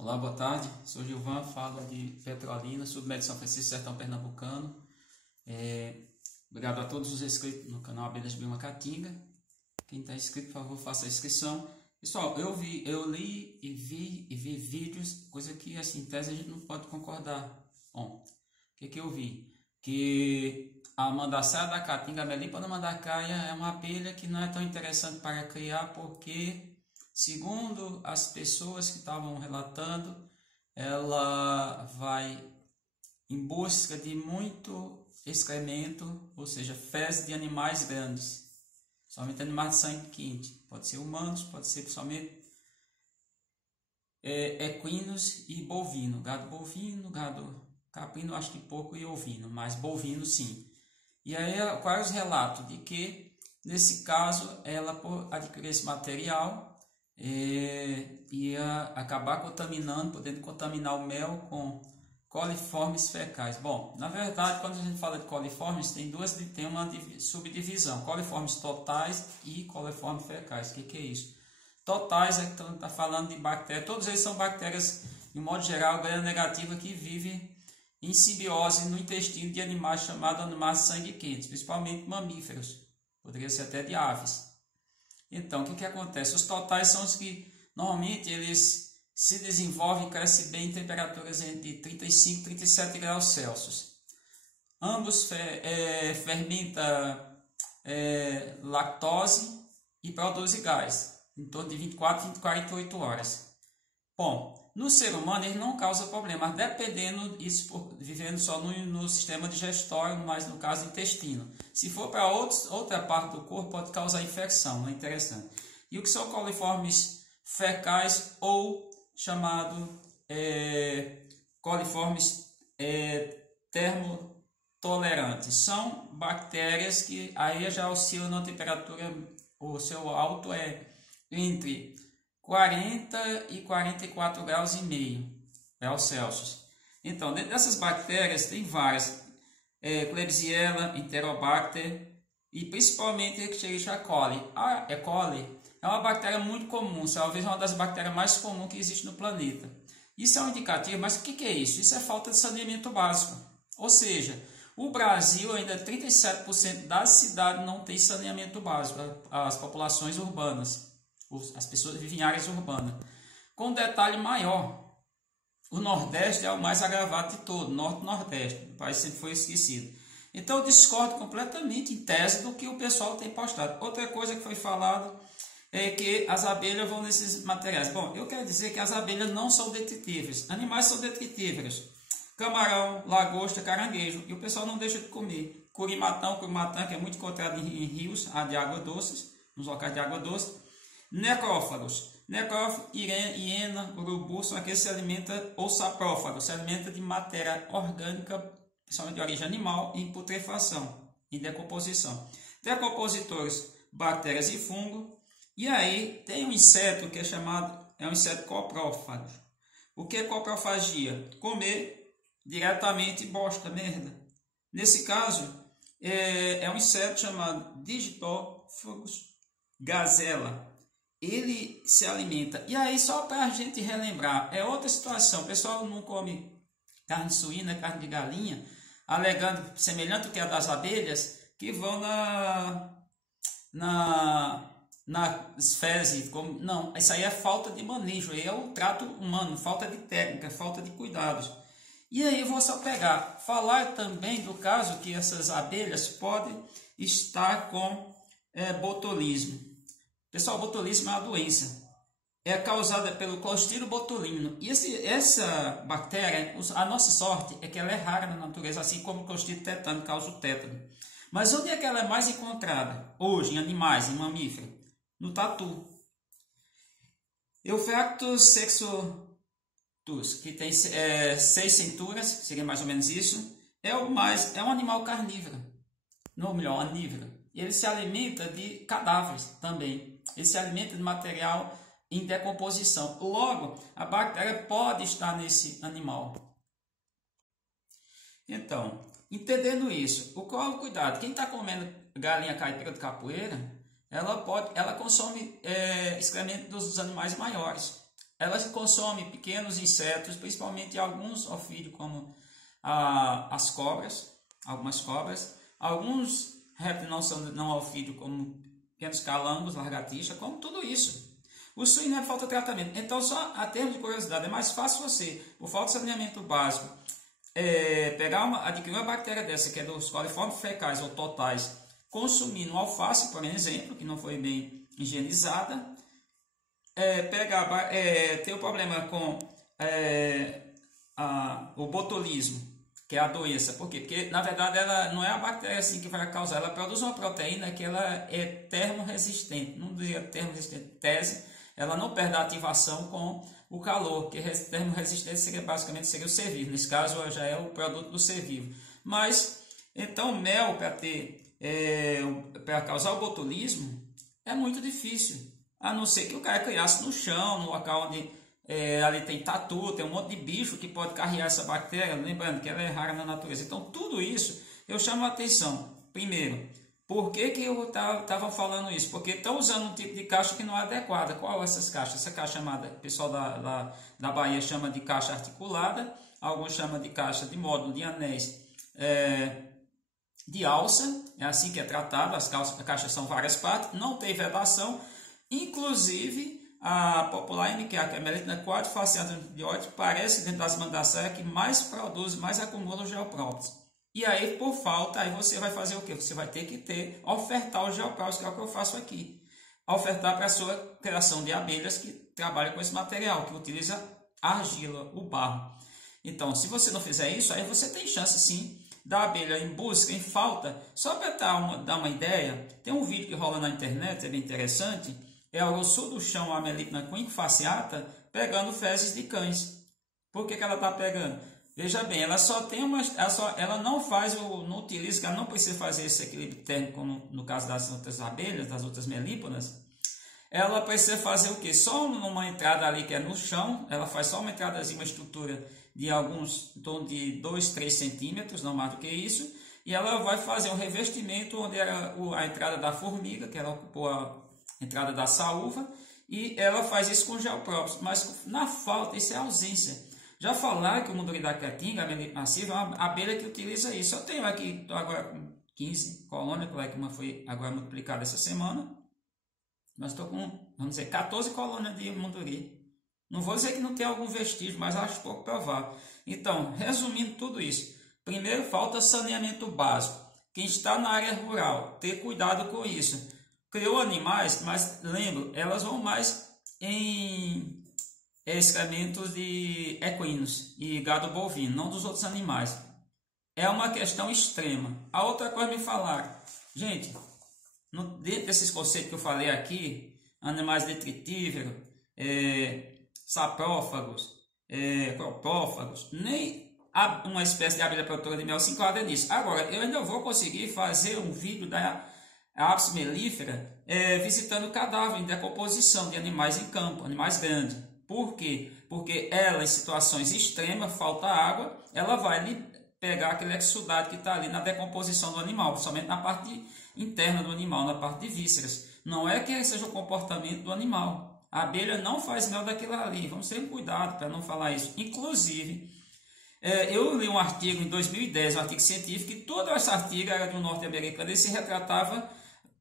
Olá, boa tarde. Sou Gilvan, falo de Petrolina, submédio São Francisco, Sertão Pernambucano. Obrigado a todos os inscritos no canal Abelhas Biomacatinga. Quem está inscrito, por favor, faça a inscrição. Pessoal, eu li e vi vídeos, coisa que assim, em tese a gente não pode concordar. Bom, o que eu vi? Que a mandaçaia da Caatinga, a Melípona mandacaia, é uma abelha que não é tão interessante para criar, porque, segundo as pessoas que estavam relatando, ela vai em busca de muito excremento, ou seja, fezes de animais grandes, somente animais de sangue quente. Pode ser humanos, pode ser somente equinos e bovino, gado bovino, gado caprino, acho que pouco, e ovino, mas bovino sim. E aí, quais os relatos? De que, nesse caso, ela, por adquirir esse material, ia acabar contaminando, podendo contaminar o mel com coliformes fecais. Bom, na verdade, quando a gente fala de coliformes, tem uma subdivisão: coliformes totais e coliformes fecais. O que é isso? Totais é que está falando de bactérias, todos eles são bactérias, de modo geral, gram-negativa, que vivem em simbiose no intestino de animais chamados animais de sangue quente, principalmente mamíferos, poderia ser até de aves. Então, o que acontece? Os totais são os que normalmente eles se desenvolvem e crescem bem em temperaturas entre 35 e 37 graus Celsius. Ambos fermentam lactose e produzem gás, em torno de 24 a 48 horas. Bom, no ser humano ele não causa problema, dependendo disso, vivendo só no sistema digestório, mas no caso intestino. Se for para outra parte do corpo, pode causar infecção, não é interessante. E o que são coliformes fecais ou chamado coliformes termotolerantes? São bactérias que aí já oscilam na temperatura, o seu alto é entre 40 e 44 graus e meio graus Celsius. Então, dentro dessas bactérias tem várias, Klebsiella, Enterobacter e principalmente Escherichia coli. A E. coli é uma bactéria muito comum, talvez uma das bactérias mais comuns que existe no planeta. Isso é um indicativo, mas o que é isso? Isso é falta de saneamento básico. Ou seja, o Brasil, ainda 37% das cidades não tem saneamento básico, as populações urbanas. As pessoas vivem em áreas urbanas. Com um detalhe maior, o Nordeste é o mais agravado de todo, Norte e Nordeste, o país sempre foi esquecido. Então eu discordo completamente em tese do que o pessoal tem postado. Outra coisa que foi falado é que as abelhas vão nesses materiais. Bom, eu quero dizer que as abelhas não são detritíveras, animais são detritíveros. Camarão, lagosta, caranguejo, e o pessoal não deixa de comer. Curimatão que é muito encontrado em rios de água doce, nos locais de água doce. Necrófagos, hiena, urubu são aqueles que se alimentam, ou saprófagos, se alimentam de matéria orgânica, principalmente de origem animal, em putrefação, em decomposição. Decompositores, bactérias e fungos. E aí tem um inseto que é um inseto coprófago. O que é coprofagia? Comer diretamente bosta, merda. Nesse caso, é um inseto chamado Digitófagos gazela. Ele se alimenta. E aí, só para a gente relembrar, é outra situação. O pessoal não come carne suína, carne de galinha, alegando, semelhante ao que é das abelhas, que vão nas fezes. Não, isso aí é falta de manejo, aí é o trato humano, falta de técnica, falta de cuidados. E aí, eu vou só falar também do caso que essas abelhas podem estar com botulismo. Pessoal, botulismo é uma doença. É causada pelo Clostridium botulinum. E essa bactéria, a nossa sorte é que ela é rara na natureza, assim como o Clostridium tetânico causa o tétano. Mas onde é que ela é mais encontrada? Hoje, em animais, em mamíferos? No tatu. Euphractus sextus, que tem 6 cinturas, seria mais ou menos isso. É um animal carnívoro. Não, melhor, onívoro. Ele se alimenta de cadáveres também. Ele se alimenta de material em decomposição. Logo, a bactéria pode estar nesse animal. Então, entendendo isso, qual é o cuidado? Quem está comendo galinha caipira de capoeira, ela consome excremento dos animais maiores. Elas consomem pequenos insetos, principalmente alguns ofídeos, como as cobras, algumas cobras, alguns répteis não ofídeos, como pequenos calangos, lagartixas, como tudo isso. O suíno é falta de tratamento. Então, só a termos de curiosidade, é mais fácil você, por falta de saneamento básico, adquirir uma bactéria dessa, que é dos coliformes fecais ou totais, consumindo alface, por exemplo, que não foi bem higienizada, ter o problema com o botulismo, que é a doença. Por quê? Porque, na verdade, ela não é a bactéria assim que vai causar. Ela produz uma proteína que ela é termorresistente. Não diria termorresistente, tese. Ela não perde a ativação com o calor, que termorresistente basicamente seria o ser vivo. Nesse caso, já é o produto do ser vivo. Mas, então, mel para causar o botulismo é muito difícil. A não ser que o cara criasse no chão, no local onde ali tem tatu, tem um monte de bicho que pode carregar essa bactéria, lembrando que ela é rara na natureza. Então, tudo isso eu chamo a atenção. Primeiro, por que eu estava falando isso? Porque estão usando um tipo de caixa que não é adequada. Qual é essas caixas? Essa caixa chamada, o pessoal da Bahia chama de caixa articulada, alguns chamam de caixa de módulo de anéis de alça, é assim que é tratado. As caixas são várias partes, não tem vedação, inclusive a popular MK, que é a Melitina quadrifaciata antibiótica, parece dentro das mandaçaias que mais produz, mais acumula os geoprópolis. E aí, por falta, aí você vai fazer o quê? Você vai ter que ofertar os geoprópolis, que é o que eu faço aqui. Ofertar para a sua criação de abelhas que trabalham com esse material, que utiliza a argila, o barro. Então, se você não fizer isso, aí você tem chance sim da abelha em busca, em falta. Só para dar uma ideia, tem um vídeo que rola na internet, é bem interessante, é o sul do chão, a Melitina quadrifaciata, pegando fezes de cães. Por que ela está pegando? Veja bem, ela só tem ela não faz, não utiliza, ela não precisa fazer esse equilíbrio térmico, como no caso das outras abelhas, das outras melíponas. Ela precisa fazer o quê? Só numa entrada ali que é no chão, ela faz só uma entradazinha, uma estrutura de em torno de 2, 3 centímetros, não mais do que isso, e ela vai fazer um revestimento onde era a entrada da formiga, que ela ocupou a entrada da saúva, e ela faz isso com geoprópolis, mas na falta, isso é ausência. Já falaram que o munduri da Caatinga, a Melipona massiva, é uma abelha que utiliza isso. Eu tenho aqui, estou agora com 15 colônias, que uma foi agora multiplicada essa semana, mas estou com, vamos dizer, 14 colônias de munduri. Não vou dizer que não tem algum vestígio, mas acho pouco provável. Então, resumindo tudo isso, primeiro, falta saneamento básico. Quem está na área rural, ter cuidado com isso. Criou animais, mas lembro, elas vão mais em excrementos de equinos e gado bovino, não dos outros animais. É uma questão extrema. A outra coisa me falaram, gente, dentro desses conceitos que eu falei aqui, animais detritívoros, saprófagos, cropófagos, nem uma espécie de abelha produtora de mel se enquadra nisso. Agora, eu ainda vou conseguir fazer um vídeo da Apis mellifera visitando cadáver em decomposição de animais em campo, animais grandes. Por quê? Porque ela, em situações extremas, falta água, ela vai pegar aquele exudado que está ali na decomposição do animal, somente na parte interna do animal, na parte de vísceras. Não é que seja o comportamento do animal. A abelha não faz mel daquilo ali. Vamos ter cuidado para não falar isso. Inclusive, eu li um artigo em 2010, um artigo científico, e todo esse artigo era de um norte-americano, ele se retratava,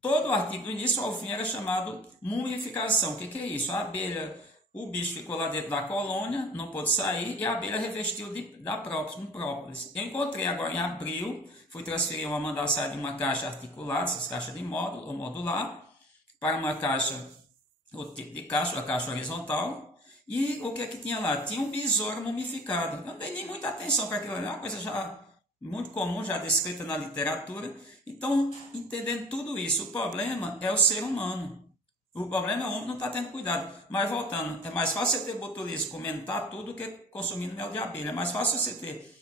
todo o artigo do início ao fim era chamado mumificação. O que é isso? A abelha... O bicho ficou lá dentro da colônia, não pôde sair, e a abelha revestiu um própolis. Eu encontrei agora em abril, fui transferir uma mandaçaia de uma caixa articulada, essas caixas de módulo ou modular, para uma caixa, outro tipo de caixa, a caixa horizontal. E o que é que tinha lá? Tinha um besouro mumificado. Eu não dei nem muita atenção para aquilo ali, é uma coisa já muito comum, já descrita na literatura. Então, entendendo tudo isso, o problema é o ser humano. O problema é o homem não está tendo cuidado. Mas voltando, é mais fácil você ter botulismo comendo tatu do que consumindo mel de abelha. É mais fácil você ter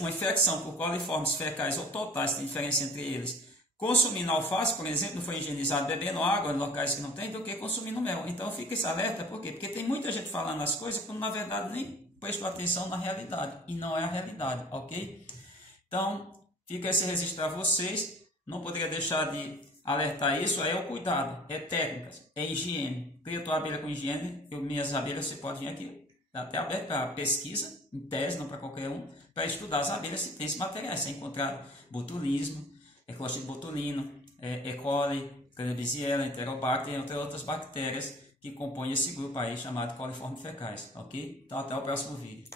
uma infecção por coliformes fecais ou totais, tem diferença entre eles, consumindo alface, por exemplo, não foi higienizado, bebendo água em locais que não tem, do que consumindo mel. Então fica esse alerta, por quê? Porque tem muita gente falando as coisas quando na verdade nem prestou atenção na realidade. E não é a realidade, ok? Então fica esse registro a vocês. Não poderia deixar de alertar isso, é o cuidado, é técnicas, é higiene. cria tua abelha com higiene. Minhas abelhas você pode vir aqui, está até aberto para pesquisa, em tese, não para qualquer um, para estudar as abelhas se tem esses materiais. Se é encontrado botulismo, Clostridium botulino, E. coli, Klebsiella, Enterobacter, entre outras bactérias que compõem esse grupo aí chamado coliformes fecais, ok? Então até o próximo vídeo.